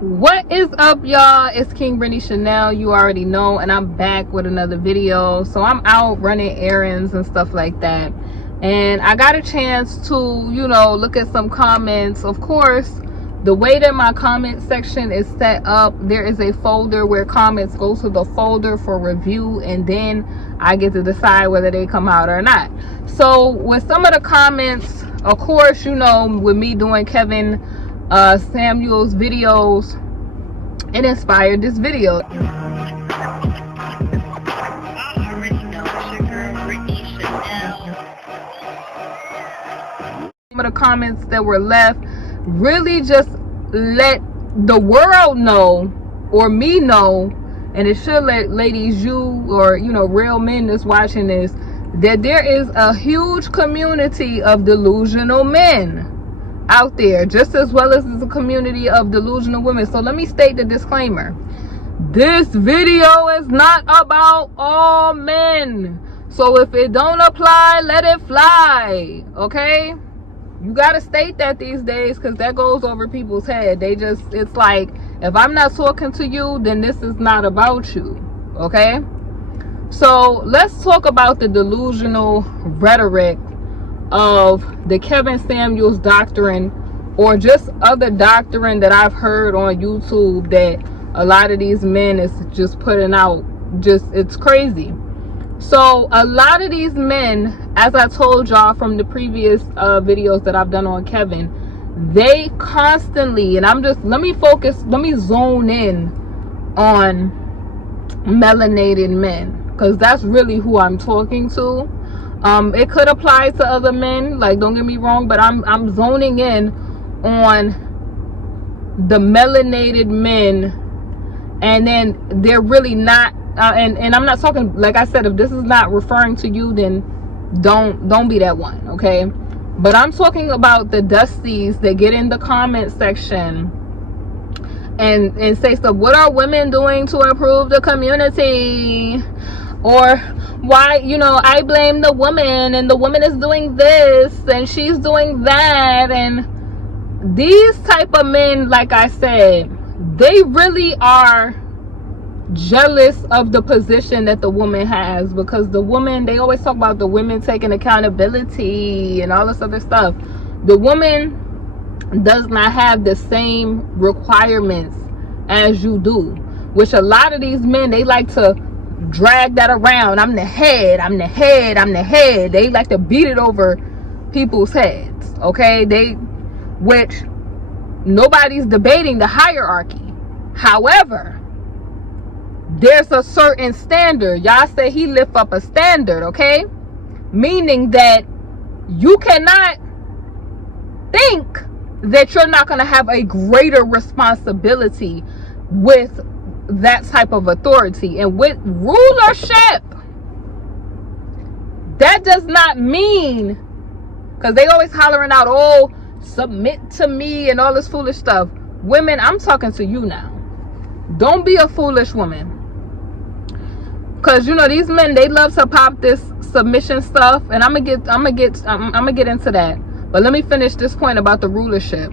What is up, y'all? It's KingBritneyChanel, you already know, and I'm back with another video. So I'm out running errands and stuff like that, and I got a chance to look at some comments. Of course, the way that my comment section is set up, there is a folder where comments go to the folder for review, and then I get to decide whether they come out or not. So with some of the comments, of course, with me doing Kevin Samuel's videos, it inspired this video. Some of the comments that were left really just let the world know, or me know, and it should let ladies, you or real men that's watching this, that there is a huge community of delusional men out there, just as well as there's a community of delusional women. So let me state the disclaimer: this video is not about all men, so if it don't apply, let it fly. Okay, you gotta state that these days, because that goes over people's head. It's like, if I'm not talking to you, then this is not about you. Okay, so let's talk about the delusional rhetoric of the Kevin Samuel's doctrine, or just other doctrine that I've heard on YouTube that a lot of these men is just putting out. It's crazy. So a lot of these men, as I told y'all from the previous videos that I've done on Kevin, they constantly, and let me zone in on melanated men, because that's really who I'm talking to. It could apply to other men, like, don't get me wrong, but I'm zoning in on the melanated men, and then they're really not, and I'm not talking, like I said, if this is not referring to you, then don't be that one, okay? But I'm talking about the dusties that get in the comment section and say stuff. What are women doing to improve the community? Or why, I blame the woman, and the woman is doing this and she's doing that. And these type of men, like I said, they really are jealous of the position that the woman has, because the woman, they always talk about the women taking accountability and all this other stuff. The woman does not have the same requirements as you do, which a lot of these men, they like to drag that around. I'm the head, I'm the head, I'm the head. They like to beat it over people's heads, okay? Which nobody's debating the hierarchy. However, there's a certain standard. Y'all say he lift up a standard, okay? Meaning that you cannot think that you're not going to have a greater responsibility with that type of authority. And with rulership, that does not mean, because they always hollering out, oh, submit to me and all this foolish stuff. Women, I'm talking to you now. Don't be a foolish woman, because these men, they love to pop this submission stuff, and I'm gonna get into that. But let me finish this point about the rulership,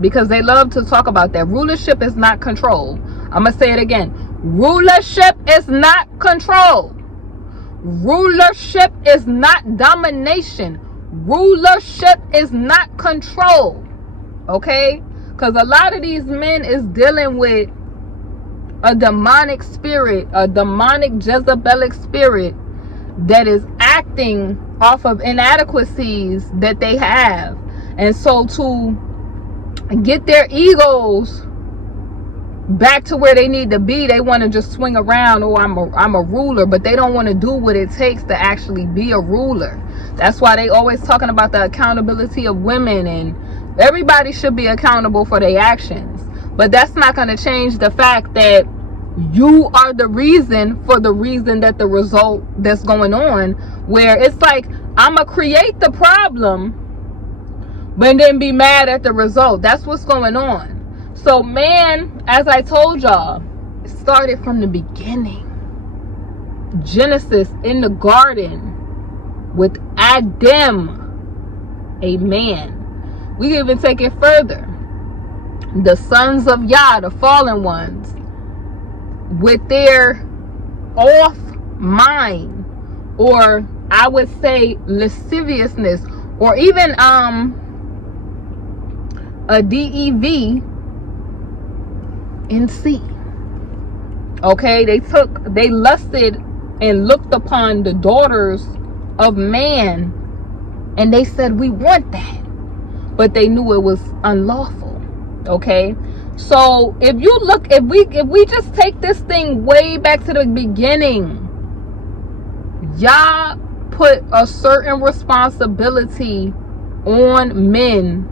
because they love to talk about that. Rulership is not control. I'm gonna say it again. Rulership is not control. Rulership is not domination. Rulership is not control. Okay? Because a lot of these men is dealing with a demonic spirit, a demonic Jezebelic spirit that is acting off of inadequacies that they have. And so to get their egos back to where they need to be, they want to just swing around, oh, I'm a ruler, but they don't want to do what it takes to actually be a ruler. That's why they always talking about the accountability of women, and everybody should be accountable for their actions. But that's not going to change the fact that you are the reason for the reason that the result that's going on, where it's like, I'm going to create the problem but then be mad at the result. That's what's going on. So, man, as I told y'all, it started from the beginning. Genesis, in the garden with Adam, a man. We can even take it further. the sons of Yah, the fallen ones, with their off mind, or I would say lasciviousness, or even a DEV in C. Okay, they lusted and looked upon the daughters of man, and they said, we want that, but they knew it was unlawful. Okay, so if we just take this thing way back to the beginning, Yah put a certain responsibility on men,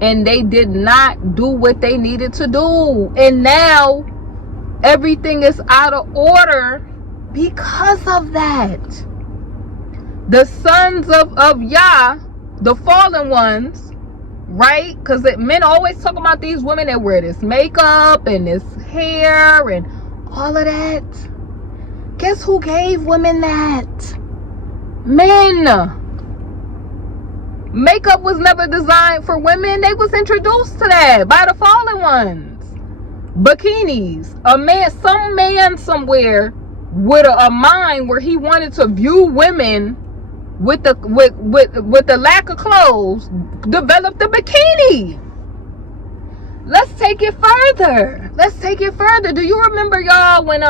and they did not do what they needed to do, and now everything is out of order because of that. The sons of Yah, the fallen ones, right? Because men always talk about these women that wear this makeup and this hair and all of that. Guess who gave women that? Men. Makeup was never designed for women. They was introduced to that by the fallen ones. Bikinis. Some man somewhere with a mind where he wanted to view women with the lack of clothes, developed the bikini. Let's take it further. Do you remember, y'all, when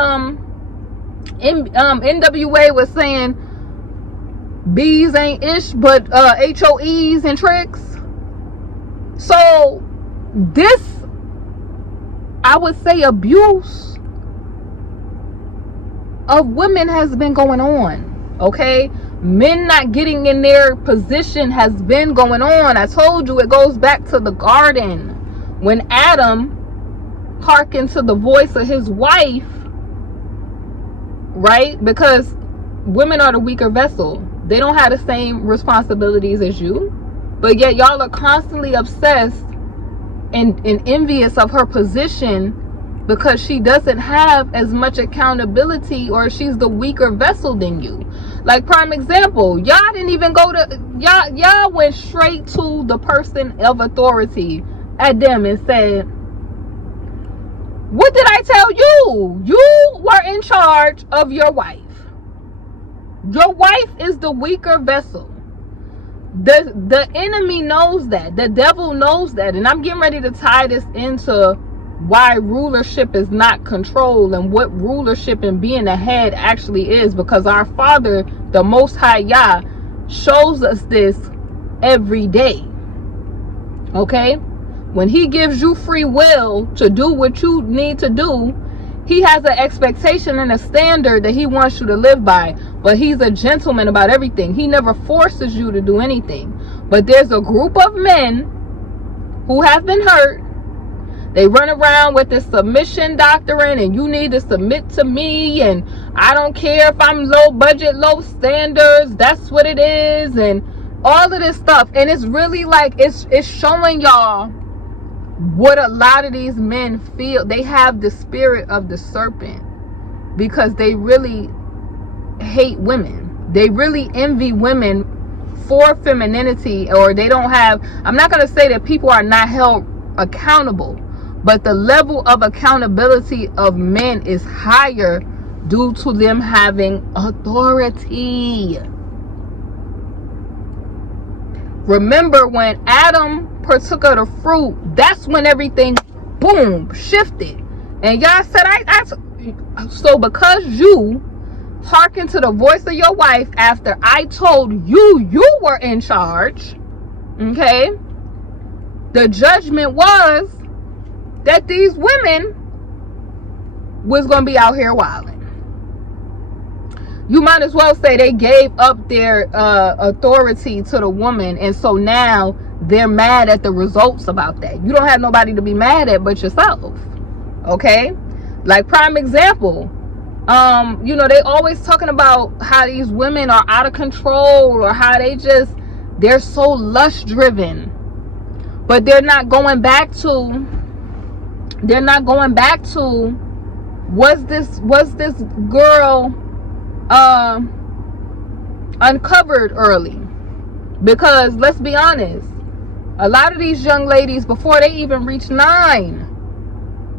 NWA was saying B's ain't ish but HOEs and tricks? So this, I would say, abuse of women has been going on. Okay, men not getting in their position has been going on. I told you it goes back to the garden when Adam hearkened to the voice of his wife, right? Because women are the weaker vessel. They don't have the same responsibilities as you, but yet y'all are constantly obsessed and envious of her position because she doesn't have as much accountability, or she's the weaker vessel than you. Like, prime example, y'all didn't even go to, y'all went straight to the person of authority at them and said, what did I tell you? You were in charge of your wife. Your wife is the weaker vessel. The enemy knows that. The devil knows that. And I'm getting ready to tie this into why rulership is not control and what rulership and being the head actually is, because our Father, the Most High Yah, shows us this every day. Okay? When he gives you free will to do what you need to do, he has an expectation and a standard that he wants you to live by. But he's a gentleman about everything. He never forces you to do anything. But there's a group of men who have been hurt. They run around with this submission doctrine, and you need to submit to me, and I don't care if I'm low budget, low standards, that's what it is, and all of this stuff. And it's really like, it's showing y'all what a lot of these men feel. They have the spirit of the serpent because they really hate women. They really envy women for femininity, or they don't have, I'm not going to say that people are not held accountable, but the level of accountability of men is higher due to them having authority. Remember when Adam partook of the fruit, that's when everything, boom, shifted. And y'all said, so because you hearken to the voice of your wife after I told you you were in charge, okay, the judgment was that these women was going to be out here wilding. You might as well say they gave up their authority to the woman, and so now they're mad at the results about that. You don't have nobody to be mad at but yourself. Okay? Like, prime example, you know, they always talking about how these women are out of control, or how they're so lust driven, but they're not going back to was this girl uncovered early? Because let's be honest, A lot of these young ladies, before they even reach 9,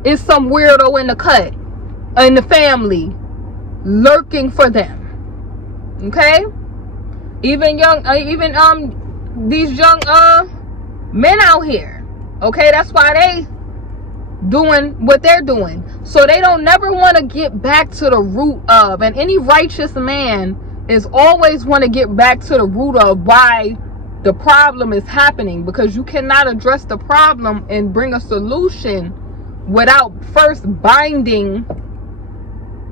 is some weirdo in the cut, in the family, lurking for them. Okay? Even these young men out here. Okay, that's why they doing what they're doing. So they don't never want to get back to the root of, and any righteous man is always want to get back to the root of why the problem is happening, because you cannot address the problem and bring a solution without first binding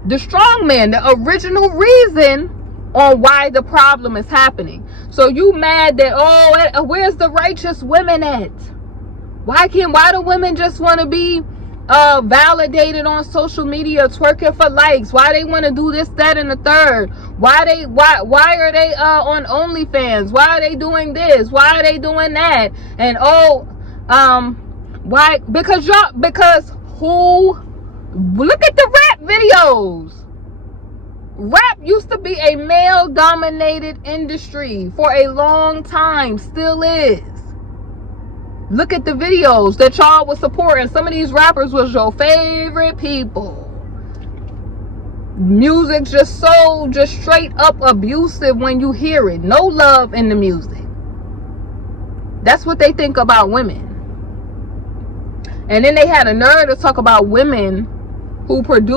the strong man, the original reason on why the problem is happening. So you mad that, oh, where's the righteous women at? Why do women just want to be validated on social media, twerking for likes? Why they want to do this, that, and the third? Why are they on OnlyFans? Why are they doing this? Why are they doing that? And why? Because who? Look at the rap videos. Rap used to be a male-dominated industry for a long time, still is. Look at the videos that y'all was supporting. Some of these rappers was your favorite people. Music just straight up abusive when you hear it. No love in the music. That's what they think about women. And then they had a nerve to talk about women who had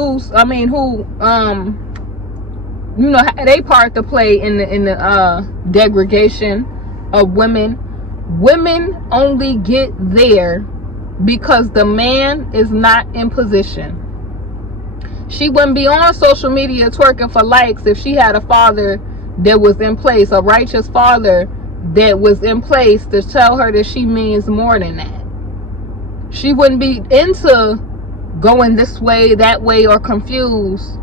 a part to play in the degradation of women. Women only get there because the man is not in position. She wouldn't be on social media twerking for likes if she had a father that was in place, a righteous father that was in place to tell her that she means more than that. She wouldn't be into going this way, that way, or confused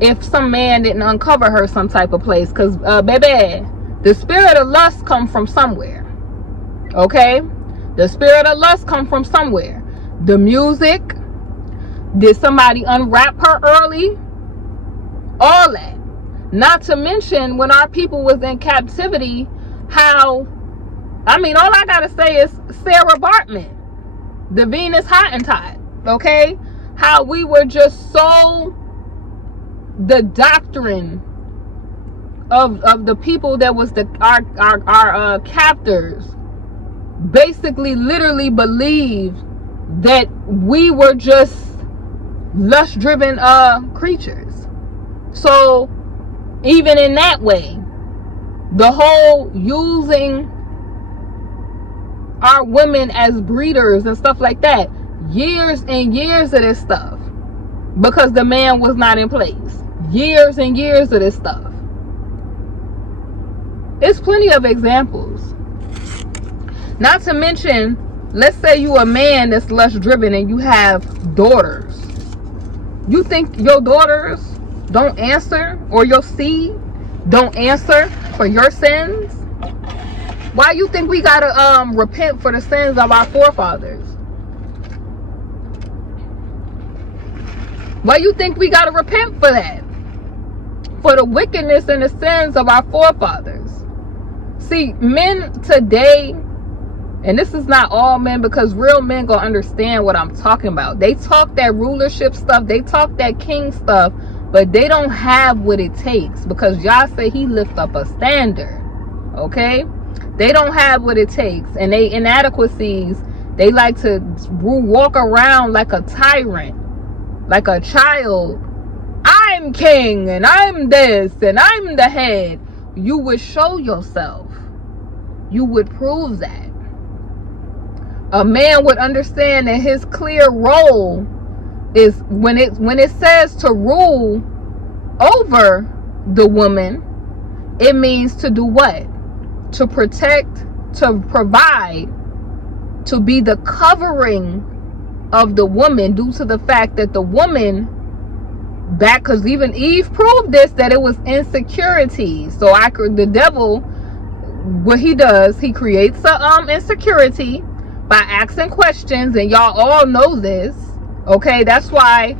if some man didn't uncover her some type of place. Because, baby, the spirit of lust come from somewhere. Okay? The spirit of lust come from somewhere. The music. Did somebody unwrap her early? All that. Not to mention when our people was in captivity, all I gotta say is Sarah Bartman, the Venus Hottentot. Okay? How we were just so, the doctrine of the people that was our captors basically literally believed that we were just lust-driven creatures. So even in that way, the whole using our women as breeders and stuff like that, years and years of this stuff, because the man was not in place. Years and years of this stuff. It's plenty of examples. Not to mention, let's say you a man that's lust driven and you have daughters. You think your daughters don't answer, or your seed don't answer for your sins? Why you think we gotta repent for the sins of our forefathers? Why you think we gotta repent for that? For the wickedness and the sins of our forefathers. See, men today, and this is not all men, because real men gonna understand what I'm talking about. They talk that rulership stuff, they talk that king stuff, but they don't have what it takes, because Yah say he lift up a standard. Okay? They don't have what it takes, and they inadequacies. They like to walk around like a tyrant, like a child. I'm king, and I'm this, and I'm the head. You would show yourself. You would prove that. A man would understand that his clear role is, when it says to rule over the woman, it means to do what? To protect, to provide, to be the covering of the woman, due to the fact that the woman, because even Eve proved this, that it was insecurity. So the devil, what he does, he creates a insecurity by asking questions, and y'all all know this. Okay, that's why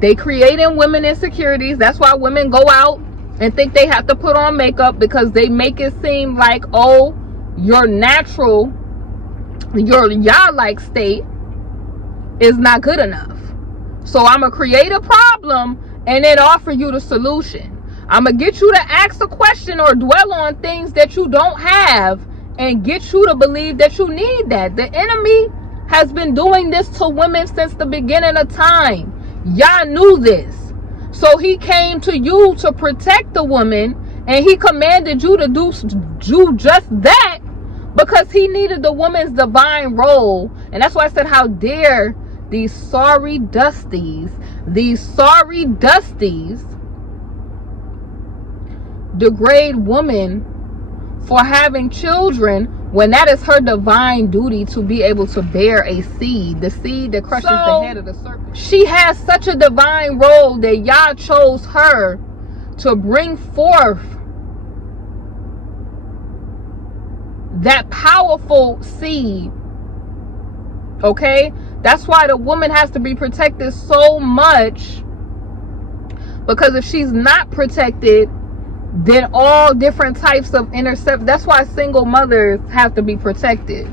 they create in women insecurities. That's why women go out and think they have to put on makeup, because they make it seem like, oh, your natural your y'all-like state is not good enough. So I'm gonna create a problem and then offer you the solution. I'm gonna get you to ask a question or dwell on things that you don't have and get you to believe that you need that. The enemy has been doing this to women since the beginning of time. Y'all knew this. So he came to you to protect the woman, and he commanded you to do just that because he needed the woman's divine role. And that's why I said, how dare these sorry dusties degrade women for having children when that is her divine duty to be able to bear a seed, the seed that crushes the head of the serpent. She has such a divine role that y'all chose her to bring forth that powerful seed. Okay? That's why the woman has to be protected so much, because if she's not protected, then all different types of intercept. That's why single mothers have to be protected,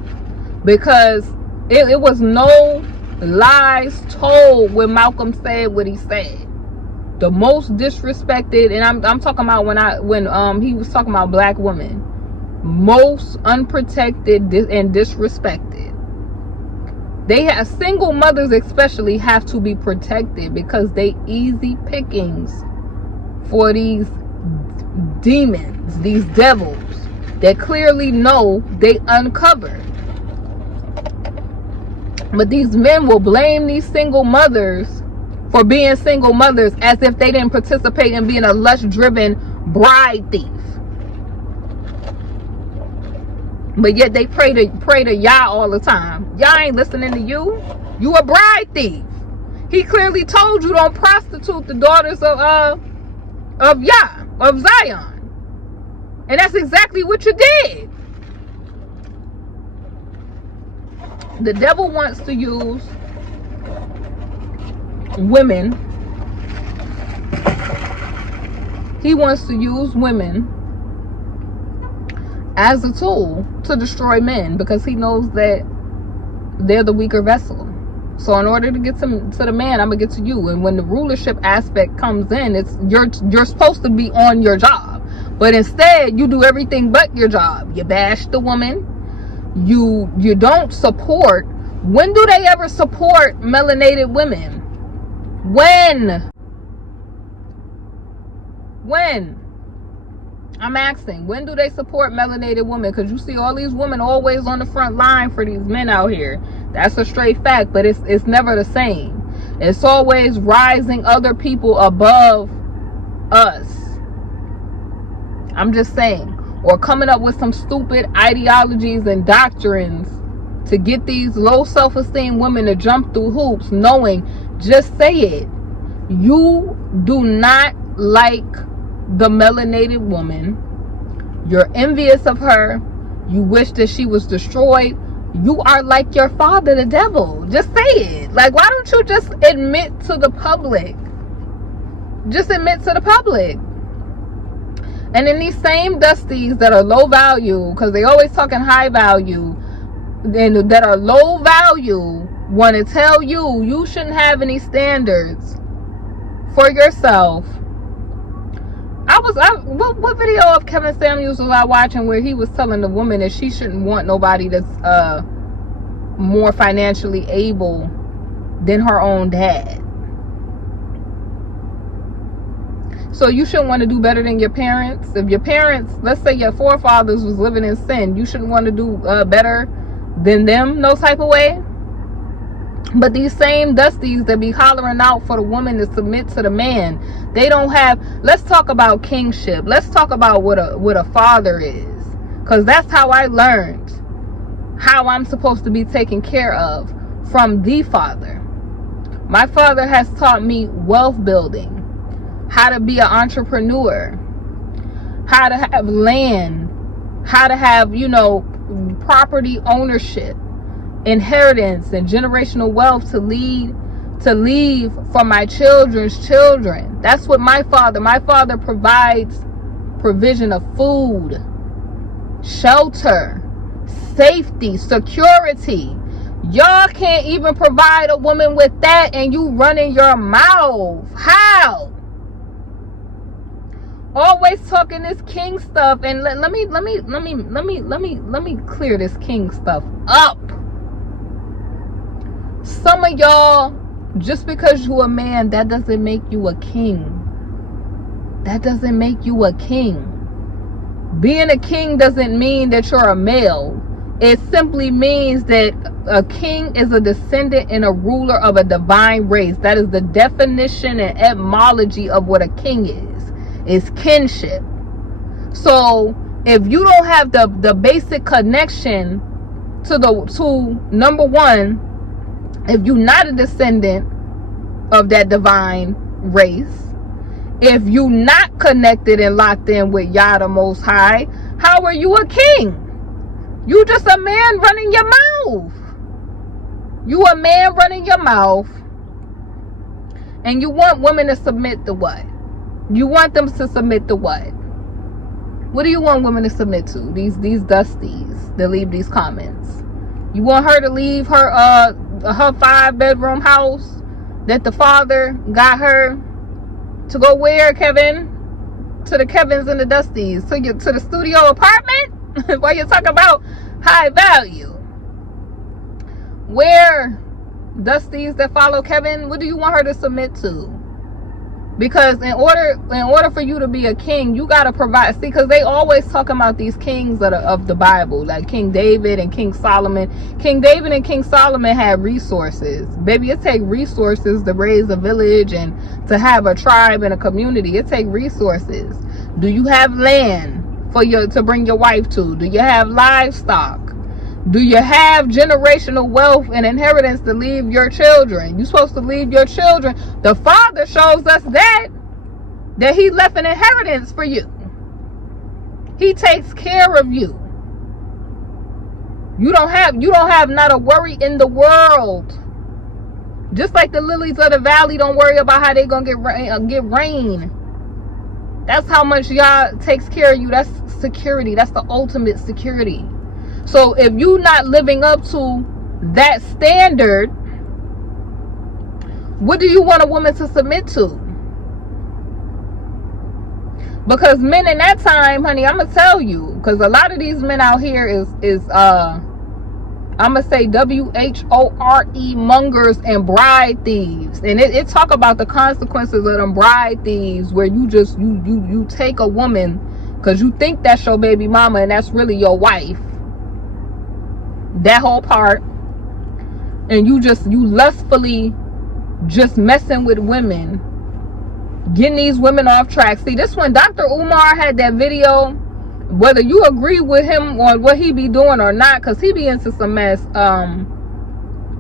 because it was no lies told when Malcolm said what he said. The most disrespected, and I'm talking about when he was talking about black women, most unprotected and disrespected. They have, single mothers especially, have to be protected because they easy pickings for these demons, these devils that clearly know they uncovered. But these men will blame these single mothers for being single mothers as if they didn't participate in being a lust-driven bride thief. But yet they pray to Yah all the time. Yah ain't listening to you. You a bride thief. He clearly told you don't prostitute the daughters of Yah, of Zion. And that's exactly what you did. The devil wants to use women. He wants to use women as a tool to destroy men, because he knows that they're the weaker vessel. So in order to get to the man, I'm gonna get to you. And when the rulership aspect comes in, it's you're supposed to be on your job, but instead you do everything but your job. You bash the woman. You don't support. When do they ever support melanated women? When? I'm asking, when do they support melanated women? Because you see all these women always on the front line for these men out here. That's a straight fact, but it's never the same. It's always rising other people above us. I'm just saying. Or coming up with some stupid ideologies and doctrines to get these low self-esteem women to jump through hoops, knowing, just say it, you do not like the melanated woman. You're envious of her. You wish that she was destroyed. You are like your father, the devil. Just say it. Like, why don't you just admit to the public? Just admit to the public. And then these same dusties that are low value, because they always talking high value, and that are low value, want to tell you shouldn't have any standards for yourself. What video of Kevin Samuels was I watching where he was telling the woman that she shouldn't want nobody that's more financially able than her own dad? So you shouldn't want to do better than your parents. If your parents, let's say your forefathers was living in sin, you shouldn't want to do better than them, no type of way. But these same dusties that be hollering out for the woman to submit to the man, they don't have. Let's talk about kingship. Let's talk about what a father is, because that's how I learned how I'm supposed to be taken care of from the father. My father has taught me wealth building, how to be an entrepreneur, how to have land, how to have, property ownership, inheritance, and generational wealth to leave for my children's children. That's what my father provides provision of food, shelter, safety, security. Y'all can't even provide a woman with that, and you running your mouth. How? Always talking this king stuff, and let me clear this king stuff up. Some of y'all, just because you a man, that doesn't make you a king. That doesn't make you a king. Being a king doesn't mean that you're a male. It simply means that a king is a descendant and a ruler of a divine race. That is the definition and etymology of what a king is kinship. So if you don't have the basic connection to number one, if you're not a descendant of that divine race, if you're not connected and locked in with Yah the Most High, how are you a king? You just a man running your mouth. You a man running your mouth. And you want women to submit to what? You want them to submit to what? What do you want women to submit to? These dusties that leave these comments. You want her to leave her 5-bedroom house that the father got her to go where, Kevin? To the Kevins and the Dusties. To the studio apartment? While you're talking about high value. Where Dusties that follow Kevin, what do you want her to submit to? Because in order for you to be a king, you got to provide. See, because they always talking about these kings of the Bible, like King David and King Solomon. King David and King Solomon had resources. Baby, it take resources to raise a village and to have a tribe and a community. It take resources. Do you have land to bring your wife to? Do you have livestock? Do you have generational wealth and inheritance to leave your children? You're supposed to leave your children. The father shows us that he left an inheritance for you. He takes care of you. You don't have not a worry in the world. Just like the lilies of the valley don't worry about how they gonna get rain. That's how much Yah takes care of you. That's security. That's the ultimate security. So if you're not living up to that standard, what do you want a woman to submit to? Because men in that time, honey, I'm gonna tell you, because a lot of these men out here is I'm gonna say WHORE mongers and bride thieves. And it talk about the consequences of them bride thieves, where you take a woman because you think that's your baby mama and that's really your wife. That whole part. And you lustfully just messing with women, getting these women off track. See, this one, Dr. Umar had that video, whether you agree with him on what he be doing or not, because he be into some mess. I'm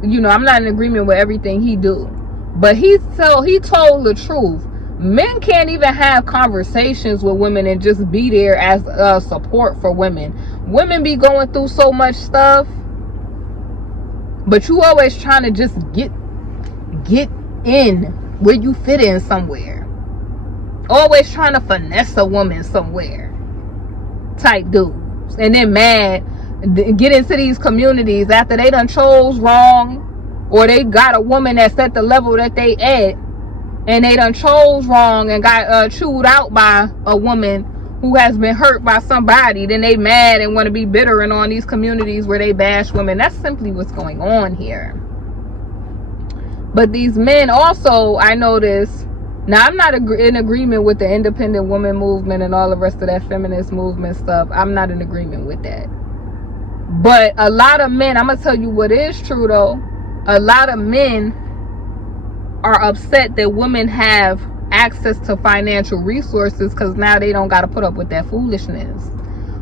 not in agreement with everything he do, but he told the truth. Men can't even have conversations with women and just be there as support for women. Women be going through so much stuff, but you always trying to just get in where you fit in somewhere. Always trying to finesse a woman somewhere type dudes. And then mad, get into these communities after they done chose wrong, or they got a woman that's at the level that they at, and they done chose wrong and got chewed out by a woman who has been hurt by somebody. Then they mad and want to be bitter and on these communities where they bash women. That's simply what's going on here. But these men also, I notice, now I'm not in agreement with the independent woman movement and all the rest of that feminist movement stuff. I'm not in agreement with that. But a lot of men, I'm going to tell you what is true though. A lot of men are upset that women have access to financial resources because now they don't got to put up with that foolishness.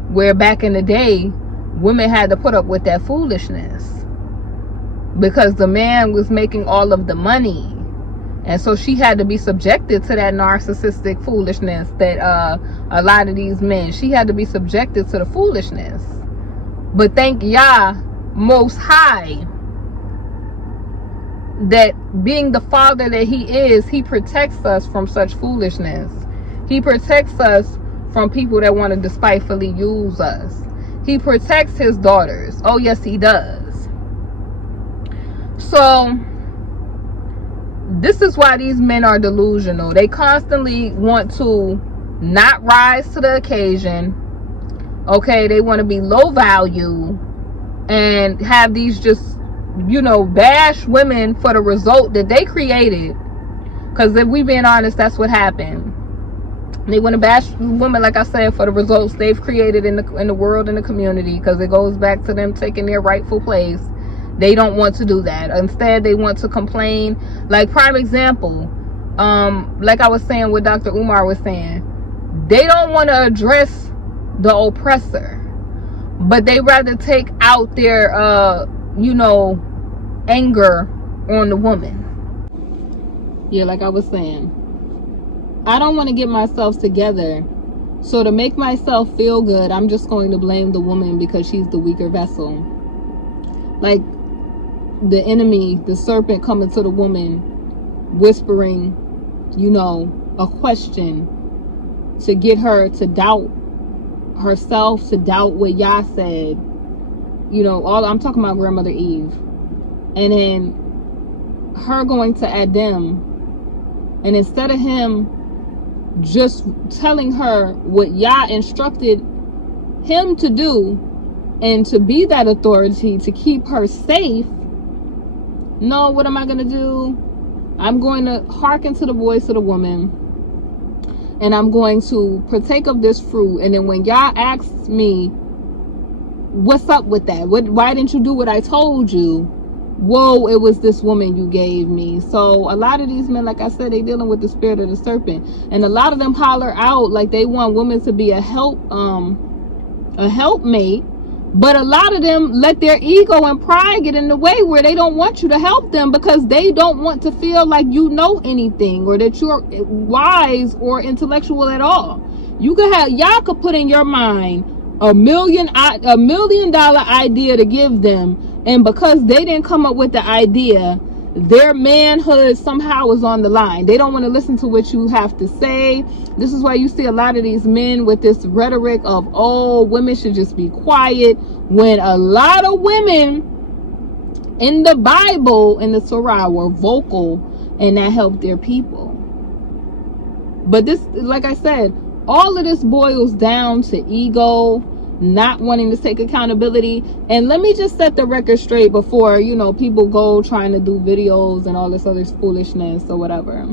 Where back in the day, women had to put up with that foolishness because the man was making all of the money. And so she had to be subjected to that narcissistic foolishness that a lot of these men, she had to be subjected to the foolishness. But thank Yah Most High that being the father that he is, he protects us from such foolishness. He protects us from people that want to despitefully use us. He protects his daughters. Oh, yes, he does. So this is why these men are delusional. They constantly want to not rise to the occasion. Okay, they want to be low value and have these just, you know, bash women for the result that they created. Because if we being honest, that's what happened. They want to bash women, like I said, for the results they've created in the world and the community, because it goes back to them taking their rightful place. They don't want to do that. Instead, they want to complain. Like, prime example, like I was saying, what Dr. Umar was saying, they don't want to address the oppressor, but they rather take out their you know, anger on the woman. Yeah, like I was saying, I don't want to get myself together, so to make myself feel good, I'm just going to blame the woman because she's the weaker vessel. Like the enemy, the serpent, coming to the woman, whispering, you know, a question to get her to doubt herself, to doubt what Yah said. You know, all I'm talking about Grandmother Eve. And then her going to Adam, and instead of him just telling her what Yah instructed him to do and to be that authority to keep her safe, no, what am I going to do? I'm going to hearken to the voice of the woman, and I'm going to partake of this fruit. And then when Yah asks me, what's up with that? Why didn't you do what I told you? Whoa, it was this woman you gave me. So a lot of these men, like I said, they dealing with the spirit of the serpent. And a lot of them holler out like they want women to be a helpmate. But a lot of them let their ego and pride get in the way, where they don't want you to help them because they don't want to feel like you know anything or that you're wise or intellectual at all. You could have, y'all could put in your mind $1 million idea to give them, and because they didn't come up with the idea, their manhood somehow is on the line. They don't want to listen to what you have to say. This is why you see a lot of these men with this rhetoric of, oh, women should just be quiet, when a lot of women in the Bible, in the Torah, were vocal, and that helped their people. But this, like I said, all of this boils down to ego, not wanting to take accountability. And let me just set the record straight before, you know, people go trying to do videos and all this other foolishness or whatever.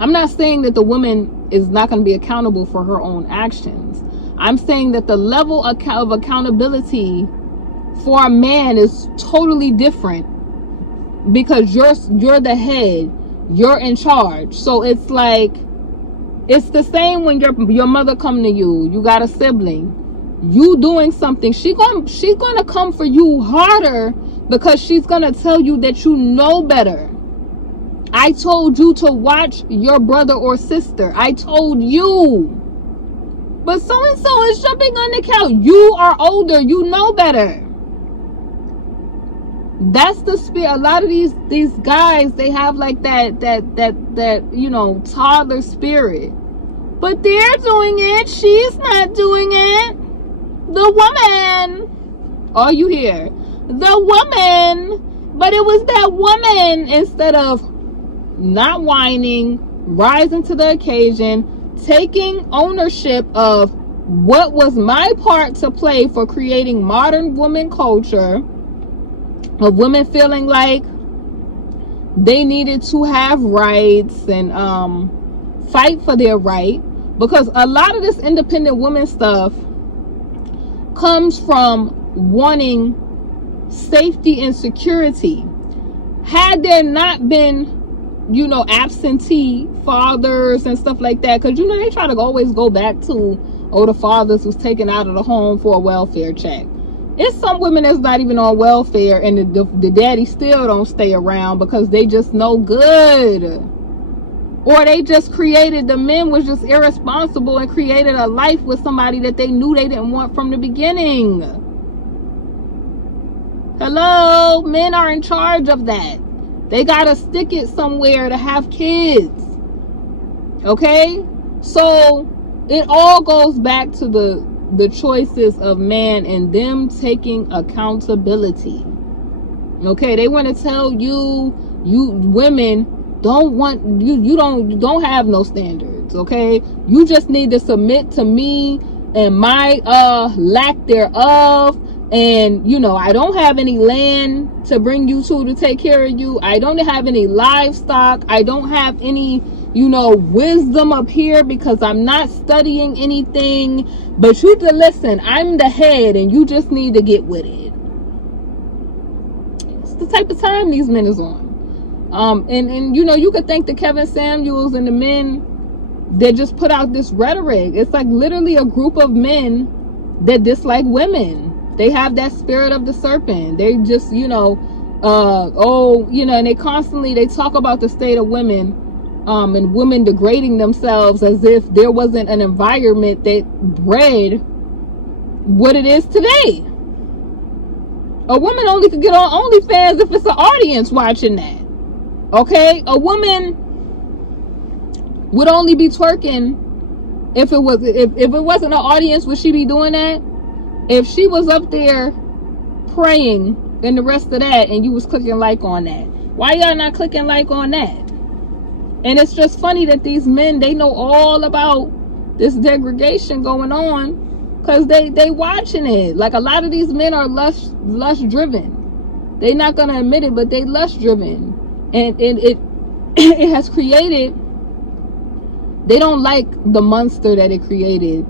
I'm not saying that the woman is not going to be accountable for her own actions. I'm saying that the level of accountability for a man is totally different, because you're the head, you're in charge. So it's like, it's the same when your mother come to you. You got a sibling, you doing something, she gonna come for you harder, because she's gonna tell you that you know better. I told you to watch your brother or sister. I told you. But so and so is jumping on the couch. You are older, you know better. That's the spirit. A lot of these guys, they have like that you know, toddler spirit. But they're doing it. She's not doing it. The woman. All you hear, the woman. But it was that woman, instead of not whining, rising to the occasion, taking ownership of what was my part to play for creating modern woman culture, of women feeling like they needed to have rights and fight for their right. Because a lot of this independent woman stuff comes from wanting safety and security. Had there not been, you know, absentee fathers and stuff like that, because, you know, they try to always go back to, oh, the fathers was taken out of the home for a welfare check. It's some women that's not even on welfare, and the daddy still don't stay around because they just no good. Or they just created, the men was just irresponsible and created a life with somebody that they knew they didn't want from the beginning. Hello, men are in charge of that. They gotta stick it somewhere to have kids. Okay? So it all goes back to the choices of man and them taking accountability. Okay, they want to tell you women don't have no standards. Okay, you just need to submit to me and my lack thereof. And I don't have any land to bring you to take care of you. I don't have any livestock. I don't have any wisdom up here because I'm not studying anything. But you to listen, I'm the head and you just need to get with it. It's the type of time these men is on. And you could thank the Kevin Samuels and the men that just put out this rhetoric. It's like literally a group of men that dislike women. They have that spirit of the serpent. They just, and they constantly, they talk about the state of women, and women degrading themselves as if there wasn't an environment that bred what it is today. A woman only could get on OnlyFans if it's an audience watching that. Okay? A woman would only be twerking if it wasn't an audience. Would she be doing that? If she was up there praying and the rest of that, and you was clicking like on that, why y'all not clicking like on that? And it's just funny that these men, they know all about this degradation going on because they watching it. Like a lot of these men are lust driven. They not gonna admit it, but they lust driven, and it it has created. They don't like the monster that it created.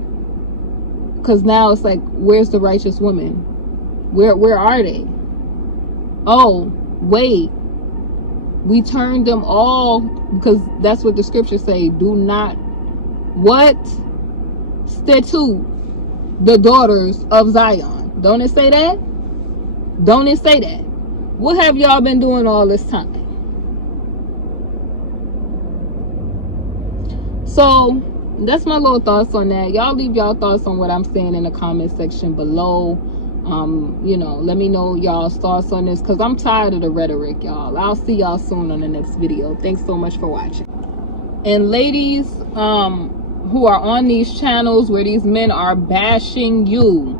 Because now it's like, where's the righteous woman? Where are they? Oh, wait. We turned them all, because that's what the scriptures say. Do not, what? Statue the daughters of Zion. Don't it say that? Don't it say that? What have y'all been doing all this time? So that's my little thoughts on that. Y'all leave y'all thoughts on what I'm saying in the comment section below. Let me know y'all's thoughts on this, because I'm tired of the rhetoric, y'all. I'll see y'all soon on the next video. Thanks so much for watching. And ladies who are on these channels where these men are bashing you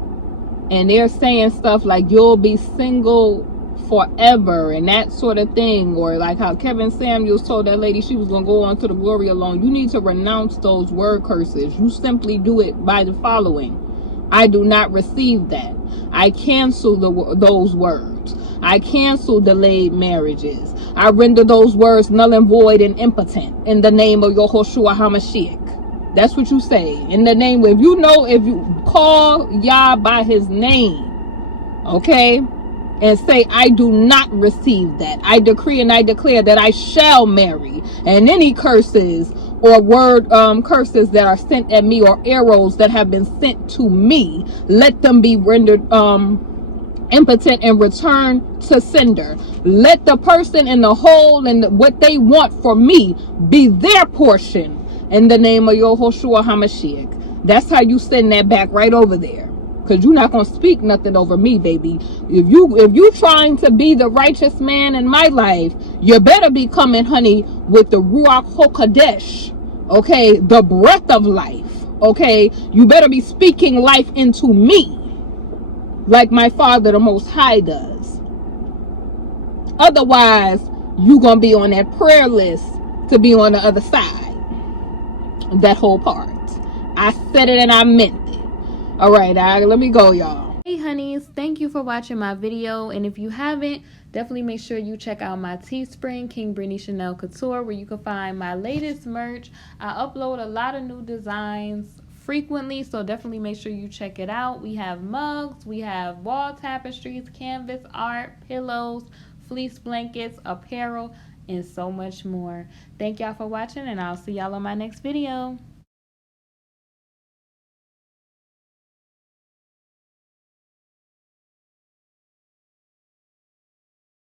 and they're saying stuff like you'll be single forever and that sort of thing, or like how Kevin Samuels told that lady she was gonna go on to the glory alone, you need to renounce those word curses. You simply do it by the following: I do not receive that. I cancel those words. I cancel delayed marriages. I render those words null and void and impotent in the name of Yahushua HaMashiach. That's what you say. In the name, if you call Yah by his name, okay, and say, I do not receive that. I decree and I declare that I shall marry. And any curses or word curses that are sent at me, or arrows that have been sent to me, let them be rendered impotent and return to sender. Let the person in the hole and what they want for me be their portion in the name of Yahushua HaMashiach. That's how you send that back right over there. Because you're not going to speak nothing over me, baby. If you trying to be the righteous man in my life, you better be coming, honey, with the Ruach HaKodesh. Okay? The breath of life. Okay? You better be speaking life into me, like my Father the Most High does. Otherwise, you going to be on that prayer list to be on the other side. That whole part. I said it and I meant it. All right, let me go, y'all. Hey, honeys. Thank you for watching my video. And if you haven't, definitely make sure you check out my Teespring, KingBritneyChanel Couture, where you can find my latest merch. I upload a lot of new designs frequently, so definitely make sure you check it out. We have mugs, we have wall tapestries, canvas art, pillows, fleece blankets, apparel, and so much more. Thank y'all for watching, and I'll see y'all on my next video.